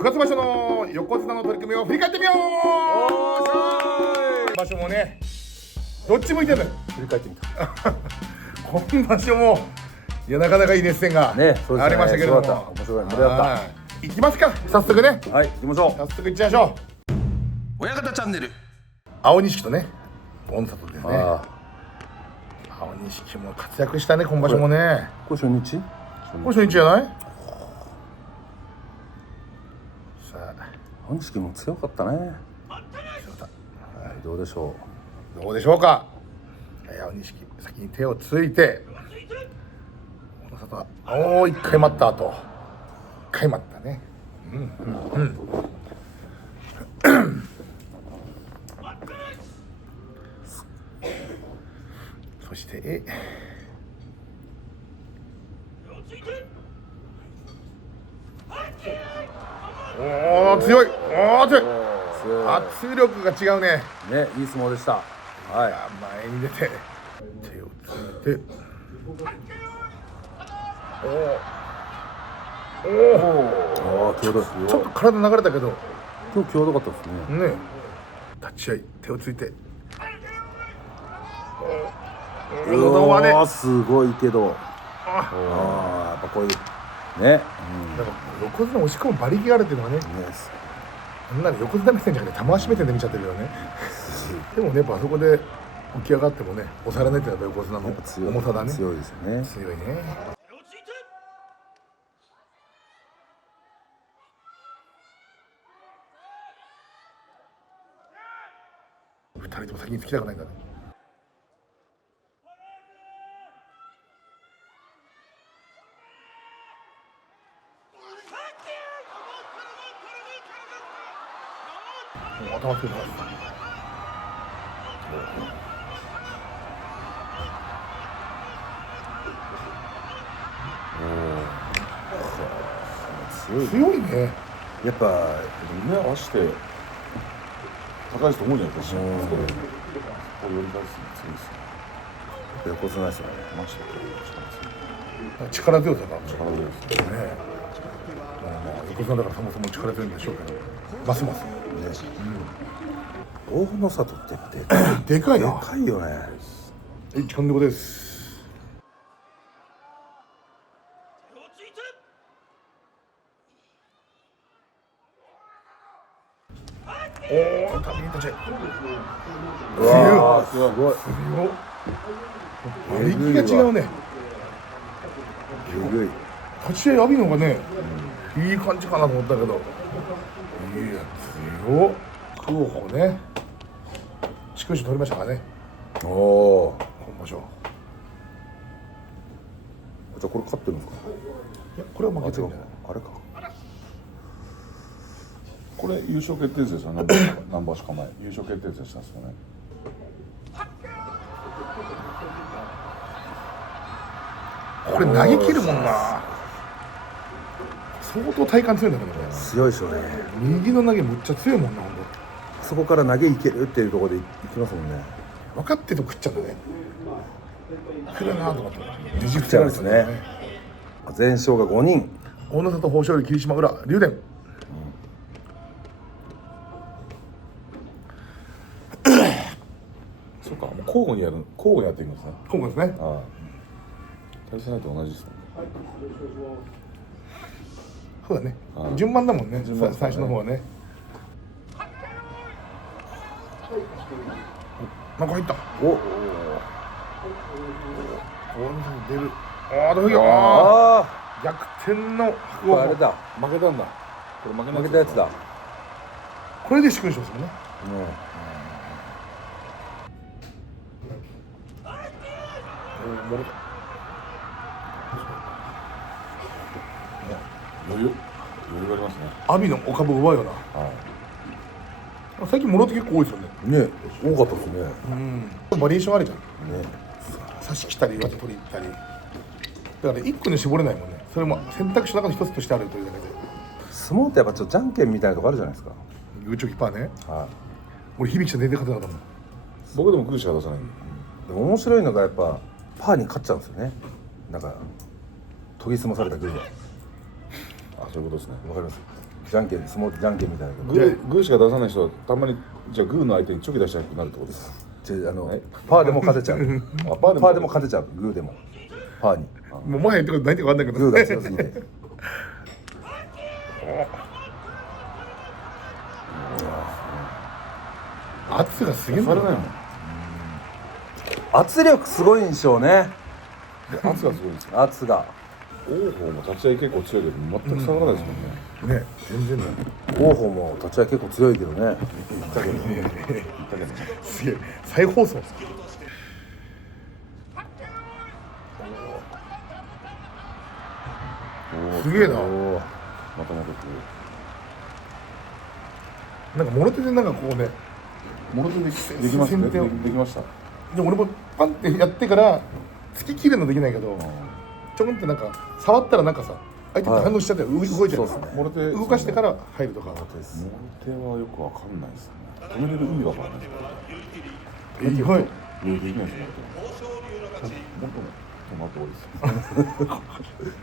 9月場所の横綱の取り組みを振り返ってみよう。場所もね、どっち向いてるのよ。振り返ってみた。今場所もいやなかなかいい熱戦がね、そうですね、ありましたけれども、面白い、盛り上がっ行きますか、早速ね。た。はい、行きましょう。早速行っちゃいましょう。親方チャンネル。青錦とね、大野里ですね。あ青錦も活躍したね、今場所もね。あ、これ初日？これ初日じゃない？さあ、青錦も強かったね。そうだ。はい、どうでしょどうでしょうか。青錦先に手をついて、大野里は一回待った後、一回待ったね。そして強い、強い。う。圧力が違うね。ね、いい相撲でした。はい。前に出て手をついて、ああ、強度。ちょっと体流れたけど今日強度かったですね。ね、立ち合い手をついて、うはね、わー、すごいけど。あああ、やっぱこういうね、だから横綱押し込む馬力があるっていうのはね、あんなの横綱目線じゃなくて玉足目線で見ちゃってるよね。でもね、やっぱあそこで起き上がってもね、押されないっていうのは横綱の重さだね。強いですよね。強いね。二人とも先につきたくないんだね。頭つけてます。強い。強いね。やっぱ目合わせて高い人思うじゃないですか。これ寄り返すの強いですね。横綱ですよね。まして力強さが力強いですね。ね。横綱だからそもそも力強いんでしょうけど、ますます大野里ってでかい。でかいな。でかいよね。時間のことです。旅に立ち。うわー、すごい。馬力が違うね。ぐいぐい。立ち合い阿炎の方がね、いい感じかなと思ったけど、いや強っ。空砲ね、殊勲取りましたからね、おお。今場所。じゃあこれ勝ってるんですか。いや、これは負けてるんじゃない。あれか。これ優勝決定戦ですよね。何場所か前優勝決定戦したんですよね。これ投げ切るもんな。相当体幹強いんだけどね。強いでしょうね。右の投げむっちゃ強いもんな、ほんと。そこから投げいけるっていうところでいきますもんね。分かってても食っちゃうんだね。来るなと思って。ねじ伏ちせらゃうんですね。れてたね。全勝が5人。大野里、豊昇龍、霧島、宇良、竜電。そうか、もう交互にやっていくんですね。今後ですね。ああ、対戦相手同じですね。そうだねあ。あ順番だもんね。順番ですね最初の方はね。なんか入った。お。大野里出る。土俵際。あ逆転のあ。白鵬。あれだ。負けたんだ。これ負けたやつだ。これで殊勲賞ですもんね。もろ余裕がありますね。阿炎のお株奪うよな。は最近もろって結構多いですよね。ね、多かったですね。バリエーションあるじゃん。ね。差し来たり上手取りに行ったり。だから一個に絞れないもんね。それも選択肢の中の一つとしてあるというだけで。相撲ってやっぱちょっとじゃんけんみたいなとこあるじゃないですか。グーチョキパーね。は俺響き全然勝てなかったもん。い。僕でもグーしか出さないんで。い。でも面白いのがやっぱパーに勝っちゃうんですよね。なんか研ぎ澄まされたグーが。あ、そういうことですね。わかります。じゃんけん相撲ってじゃんけんみたいなけどグーしか出さない人はたまにじゃあグーの相手にチョキ出したくなるってことですか？パーでも勝てちゃうパパーでも勝てちゃうグーでもパーにもうもはや言ってことないって分かんないけどグーが強すぎて圧がすげえんだよされないもん。圧力すごいんでしょうね圧がすごいですよ。圧が王鵬も立ち合い結構強いけど全く下がらないですもんね。ね全然ない王鵬も立ち合い結構強いけどねだけどすげえ再放送すげえなおーまた戻ってなんかもろ手でなんかこうねもろ手できますね。先手をできました。で俺もパンってやってから突き切るのできないけどちょこんってなんか触ったらなんかさ相手って反応しちゃって動いちゃうそうですねもろ手動かしてから入るとかもろ手はよくわかんないですね。止めれる意味わかんないです。意外いやできないですよ。本当ね。止まって終わりです。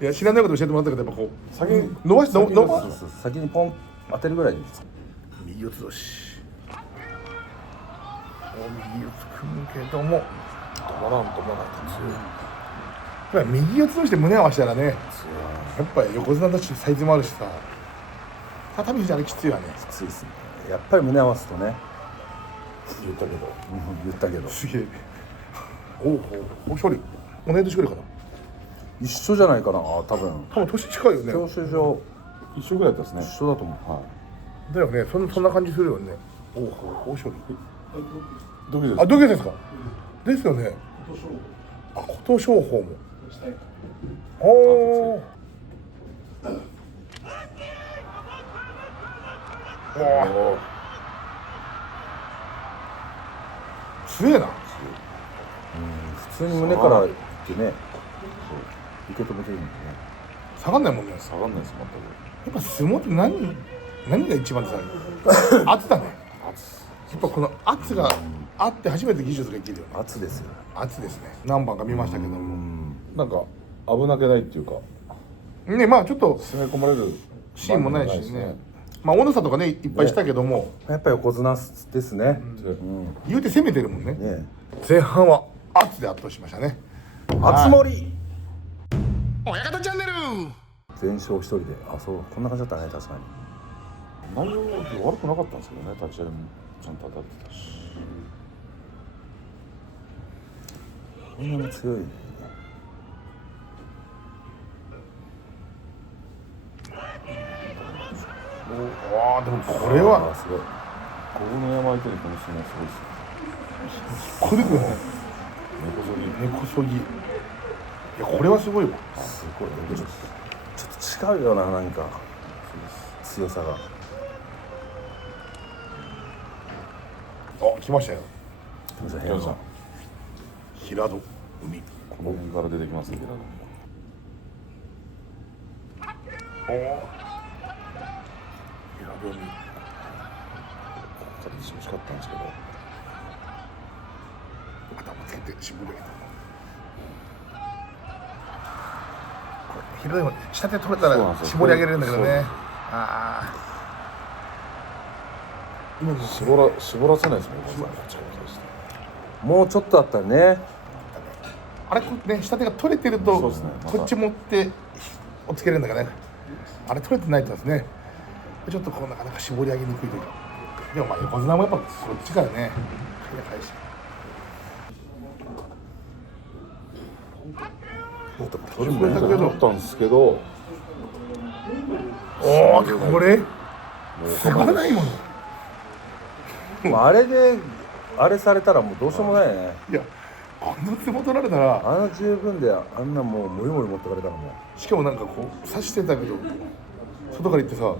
いや知らないこと教えてもらったけどやっぱこう先に伸ばして伸ばそうそう先にポン当てるぐらいです右四つ同士右四つ組むけども止まらんともなんか強いやっぱ右四つ同士で胸合わせたらねやっぱり横綱だしサイズもあるしさ畳肘あれきついわねきついですねやっぱり胸合わすとね言ったけど。言ったけどすげえおうお勝利同い年ぐらいかな一緒じゃないかな多分多分年近いよね教習所一緒ぐらいだったですね。一緒だと思うはだよねそんな感じするよねおうお勝利い。どうですあ、同級生ですかですよねあ、琴勝峰もおおお強えな普通に胸からいってね受け止めてるんでね下がんないもんね下がんないですやっぱ相撲って何が一番でさ圧だねやっぱこの圧があって初めて技術が生きるよね圧ですよ圧ですね何番か見ましたけども全く。なんか危なげないっていうかねまあちょっと攻め込まれるシーンもないしねまあ小野さんとかねいっぱいしたけどもやっぱり横綱ですね言うて攻めてるもんねね前半は圧で圧倒しましたね熱盛親方チャンネル全勝一人でそうこんな感じだったね確かに内容悪くなかったんですけどね。立ち合いもちゃんと当たってたし。こんなに強いねわあでもこれはすごい豪ノ山相手にこの相撲すごいですよ。くるくるね根こそぎ。根こそぎいやこれはすごいわすごいちょっと違うよななんか強さがあ来ましたよ来ました来ました平戸海この辺から出てきますけど。おお平戸海勝ってほしかったんですけど。頭つけて絞る平戸海下手取れたらそうなんですよ絞り上げれるんだけどねそうですあ絞らせないですもんね。もうちょっとあったらねあれね下手が取れてるとそうですねまたこっち持ってをつけれるんだからねあれ取れてないとですねちょっとこうなかなか絞り上げにくいというかでもまあ横綱もやっぱそっちからね早いし取るんだけどったんですけど。おおこれすごないものもうあれであれされたらもうどうしようもないよねいやこんな相撲取られたらあの十分であんなもうもりもり持ってかれたらもしかもなんかこう刺してたけど外から行ってさ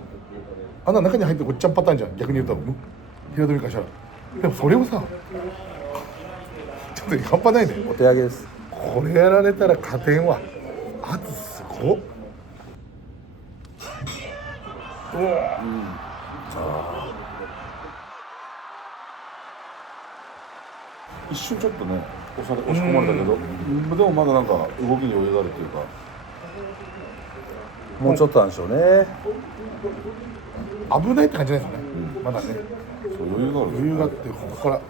あんな中に入ってごっちゃんパターンじゃん逆に言うと平戸海からしたらでもそれをさちょっと半端ないねうお手上げですこれやられたら加点は圧すごっおお一瞬ちょっとね押し込まれたけど、でもまだなんか動きに余裕があるっていうか。もうちょっとなんでしょうね。危ないって感じないですよね、まだね。そう余裕がある余裕があってここからや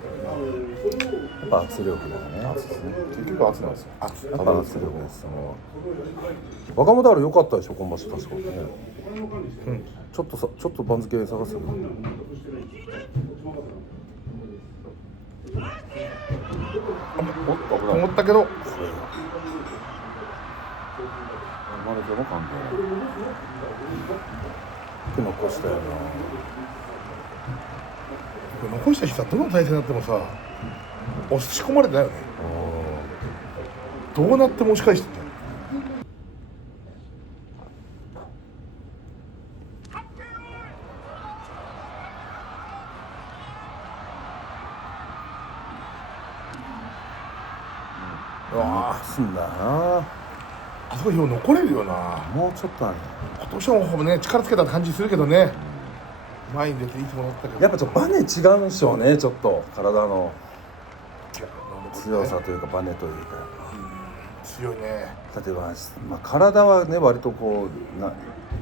っぱ圧力だね。結局圧なんですよ。圧やっぱ圧力です。若元春良かったでしょ今場所確かにね。ちょっと番付探すよ。おっと危ない。思ったけど生まれても関係ない。残したよな。残した人はどの体勢になってもさ押し込まれてないよね。どうなっても押し返してたよ。うわあ、すんだな。あそこよう残れるよな。もうちょっとある。今年はもうね力つけた感じするけどね、前に出ていつもだったけどやっぱちょっとバネ違うんでしょうね。ちょっと体の強さというかバネというか。強いね。例えば、まあ、体はね割とこう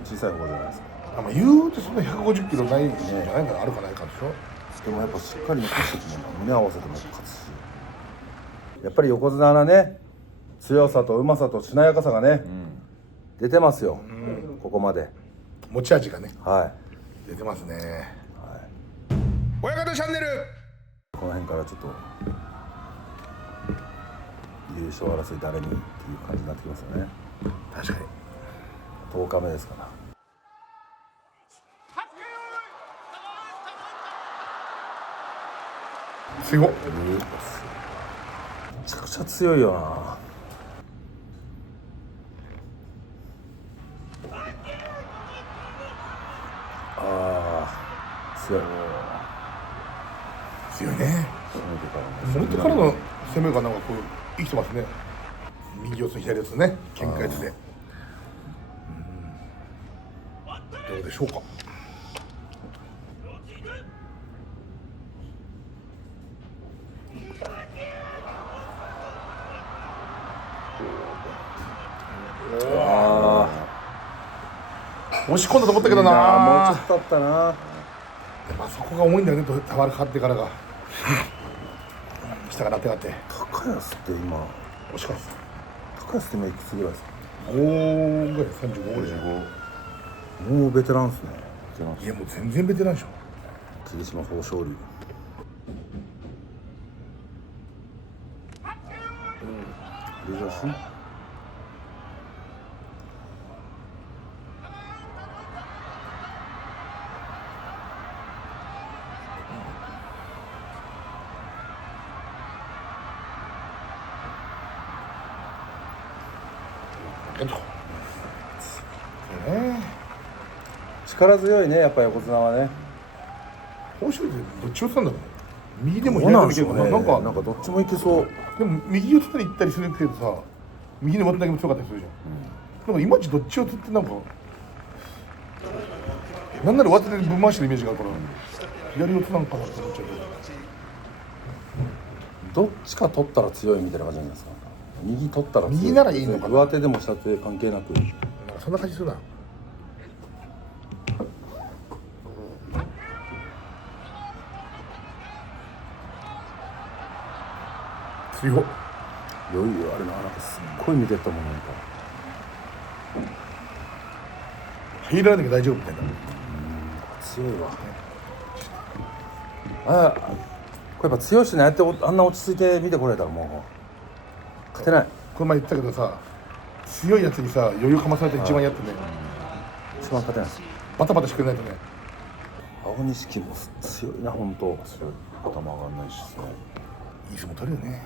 小さい方じゃないですか。言うてそんな150キロないんじゃないかな、あるかないかでしょ。でもやっぱしっかり残してきて胸合わせても勝つし、やっぱり横綱のね強さとうまさとしなやかさがね、出てますよ、ここまで持ち味がねは出てますね。親方チャンネル。この辺からちょっと優勝争い誰にっていう感じになってきますよね。確かに10日目ですから。強っ。めちゃくちゃ強いよな。強い。強いね。本当からの攻めがなんかこう生きてますね。右四つ左四つね、喧嘩四つで。どうでしょうか。押し込んだと思ったけどな。もうちょっとあったな。まあそこが重いんだよね、俵かかってからが下がなってなって高安って今押し返す高安って今いくつぐらいですか。5ぐらい35ぐらいじゃん。もうベテランですね。いやもう全然ベテランでしょ。霧島豊昇龍。出だし力強いね、やっぱ横綱はね。豊昇龍ってどっち四つなんだろうね。右でもどう左でなんでしょうね。もいけるからなんかどっちもいけそう。でも右四つで行ったりするけどさ、右の上手だけも強かったりするじゃん、なんかいまいちどっち四つってなんかなんなら上手でぶん回してるイメージがあるから左四つなんかなって思っちゃうけどっちか取ったら強いみたいな感じじゃないですか。右取ったら強い。右ならいいのかな。上手でも下手関係なく。どなんかそんな感じするな。強っ。余裕あれな、なんかすっごい見てたもんなんか。入らなきゃ大丈夫みたいな。強いわ。これやっぱ強い人にああやってあんな落ち着いて見てこられたらもう勝てない。この前言ったけどさ、強いやつにさ余裕かまされて一番やってね、一番勝てないです。バタバタしてくれないとね。青錦も強いな本当。強い。頭上がんないしですね。いい相撲取るよね。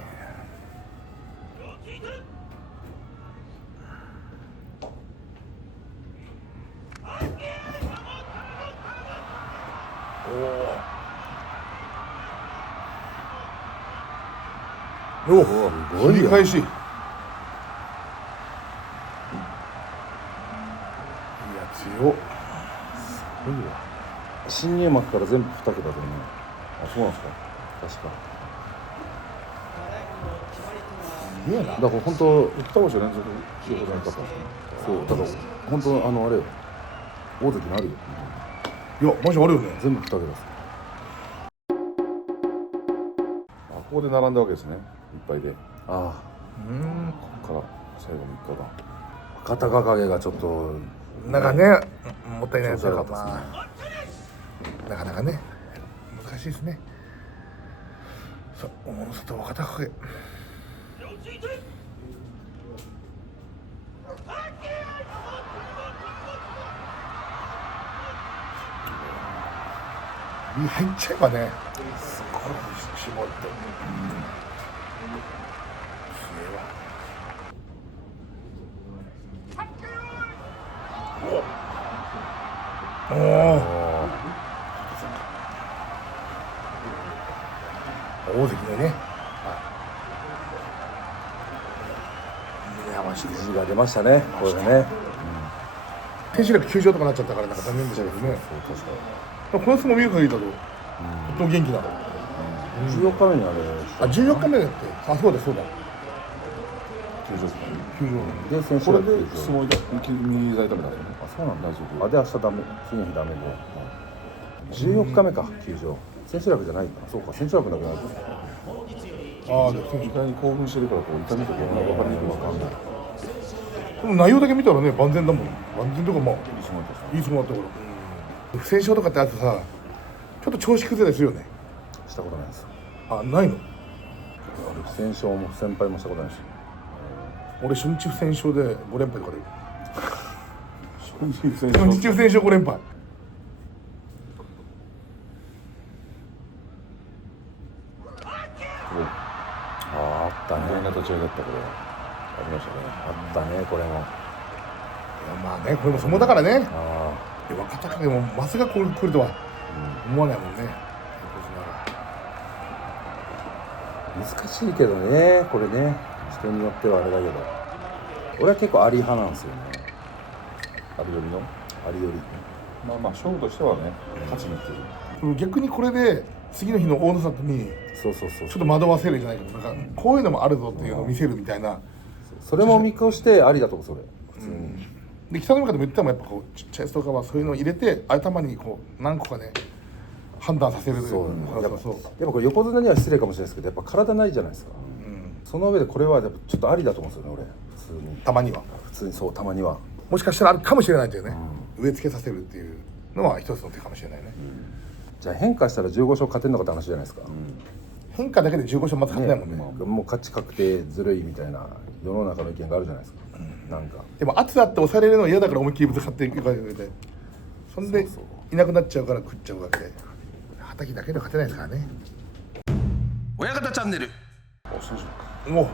おお、すごいよ。切り返し。いや強っ。新入幕から全部2桁でね。あ、そうなんですか。確か。げえな。だから本当二場所連続横綱に勝ったんですね。そうだから本当あれよ大関になるよいやマジあるよね。全部2桁です。あ、ここで並んだわけですね。いっぱいで。あここから最後の3日間。あ肩掛けがちょっとなんかね、もったいないやつだから、調子悪かったなかなかね難しいですね。さあ大野里若隆景。入っちゃえばね、すごい絞って、すげえわ。おお、大関でね、いやマジで字が出ましたねこれでね。天守閣休場とかなっちゃったからなんか残念でしたけどね。そう確かこの相撲見る限りだと、とっても元気なの。14日目にあれあ、14日目だって。あ、そうだそうだ。休場ですね。休場。で先週はこれで相撲右膝痛めたんですね。あそうなんだ大丈夫。あで明日ダメ次の日ダメで14日目か休場千秋楽じゃないかそうか千秋楽なくなるああ、でも意外に興奮してるからこう痛みとか分かりにくいわかんない。でも内容だけ見たらね、万全だもん。万全とかまあ、いい相撲だったですね。いい相撲だったから。不戦勝とかってあとさ、ちょっと調子崩れですよね。したことないですあ、ないの？不戦勝も不戦敗もしたことないし俺初日不戦勝で5連敗とかで。初日戦初日不戦勝5連敗。あったねどんな立ち合いだったこれは。ありましたね。あったねこれもいやまあね、これも相撲だからね。あで若隆景もまさかこれ来るとは思わないもんね。横綱が難しいけどねこれね人によってはあれだけど俺は結構あり派なんですよねあるよりの。ありよりまあまあ勝負としてはね、勝ちにいってる。逆にこれで次の日の大野里にそうそうそうちょっと惑わせるじゃないけど、なんかこういうのもあるぞっていうのを見せるみたいな。それも見越してありだと思うそれ普通に、で北の方でも言ってもやっぱこうちっちゃい人とかはそういうのを入れて頭にこう何個かね判断させる。そうやっぱそうやっぱこれ横綱には失礼かもしれないですけどやっぱ体ないじゃないですか、その上でこれはやっぱちょっとありだと思うんですよね俺普通にたまには普通にそうたまにはもしかしたらあるかもしれないというね、植え付けさせるっていうのは一つの手かもしれないね。じゃあ変化したら15勝勝てんのかって話じゃないですか、変化だけで15勝まず勝てないもんね。もう勝ち確定ずるいみたいな世の中の意見があるじゃないですか、なんかでも圧あって押されるのは嫌だから思いっきりぶつかっていくわけで、そんでいなくなっちゃうから食っちゃうわけで、はたきだけでは勝てないですからね。親方チャンネル。もう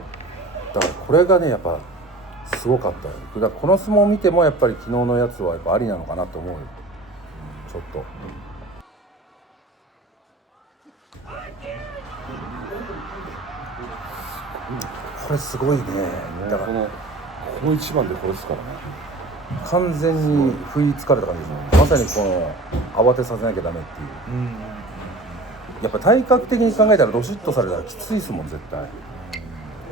だからこれがねやっぱすごかったよ。だからこの相撲を見てもやっぱり昨日のやつはやっぱありなのかなと思うよちょっと、これすごいね。だからこの一番でこれですからね。完全に不意つかれた感じですね。まさにこの慌てさせなきゃダメっていう、やっぱ体格的に考えたらロシッとされたらきついですもん絶対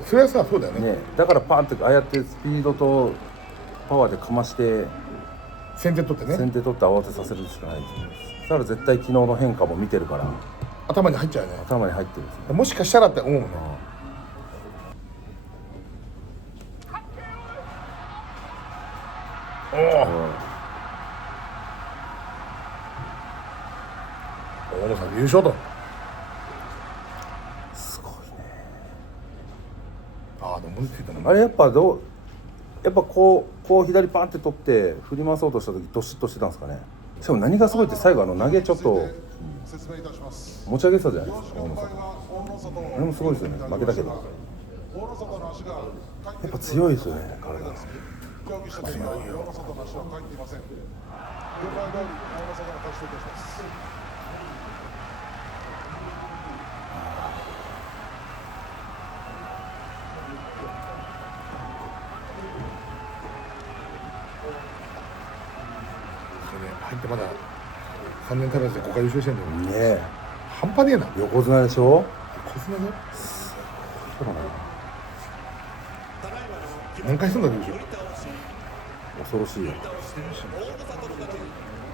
それはさそうだよね。ね。だからパンってああやってスピードとパワーでかまして先手取ってね、先手取って慌てさせるしかないですね。だから絶対昨日の変化も見てるから頭に入っちゃうよね。頭に入ってるんですね。もしかしたらって思うもんね。おお、大野さん優勝と。すごいね。ああでも無理って言ったのあれやっぱこう左パンって取って振り回そうとした時ドシッとしてたんですかね。しかも何がすごいって最後投げちょっと持ち上げてたじゃないですか大野さん。あれもすごいですよね。負けたけどやっぱ強いですよね体が。強いよ。入ってまだ3年足らずで5回優勝してんだよ。ねえ半端ねえな。横綱でしょ。横綱だよ。何回すんだでしょ。恐ろしいよ。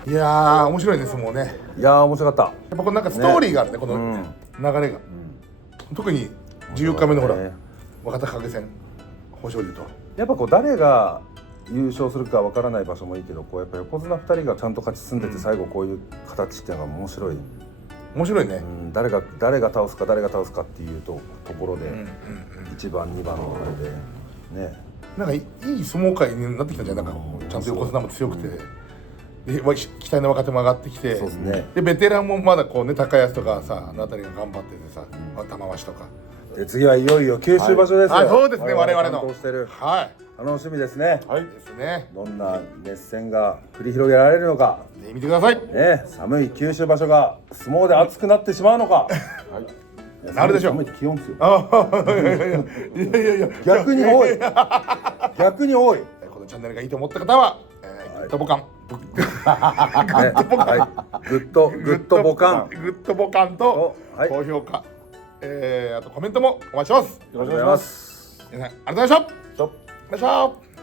いやー面白いね相撲ね。いやー面白かった。やっぱこのなんかストーリーがあるね、この流れが、特に14日目のほら、若隆景戦豊昇龍とやっぱこう誰が優勝するかわからない場所もいいけど、こうやっぱ横綱2人がちゃんと勝ち進んでて、最後こういう形っていうのが面白い。面白いね、誰が倒すかっていうところで、1番2番のあれでね、なんかいい相撲界になってきたんじゃん。なんかちゃんと横綱も強くて、で期待の若手も上がってきて、そうですね。でベテランもまだこうね、高安とかさ、あの辺りが頑張っててさ、玉鷲とか。で次はいよいよ九州場所ですよ。あ、そうですね、我々の担当してる。はい楽しみですね。ですね。どんな熱戦が繰り広げられるのか。見てください。ね、寒い九州場所が相撲で熱くなってしまうのか。なるでしょう。寒いって気温ですよ。いや逆に多い。逆に多い。このチャンネルがいいと思った方は、グッドボカン、グッドボカン、グッドボカンと高評価、あとコメントもお待ちしてます。よろしくお願いします。皆さんありがとうございました。